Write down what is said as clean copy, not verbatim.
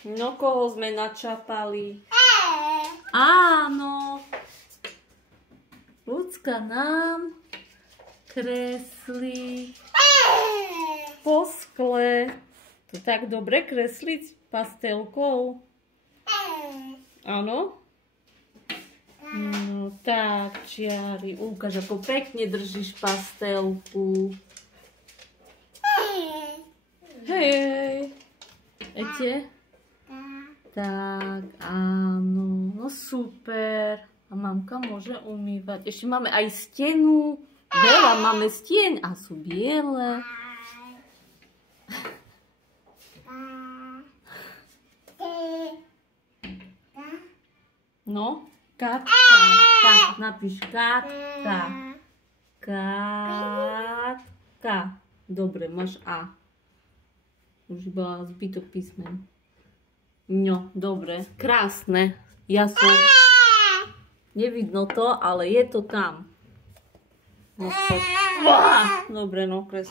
No, koho sme načapali? Áno. Ľudská nám kreslí po skle. To je tak dobre kresliť pastelkou. Áno? No tak, čiary. Ukáž, ako pekne držíš pastelku. Hej. Viete? Tak, áno. No super. A mamka môže umývať. Ešte máme aj stenu. Veľa máme stien a sú biele. No, katka. Tak, napíš katka. Katka. Dobre, máš A. Už iba zbytok písmen. No, dobre. Krásne. Ja som... Nevidno to, ale je to tam. No, dobre, no, kreslo.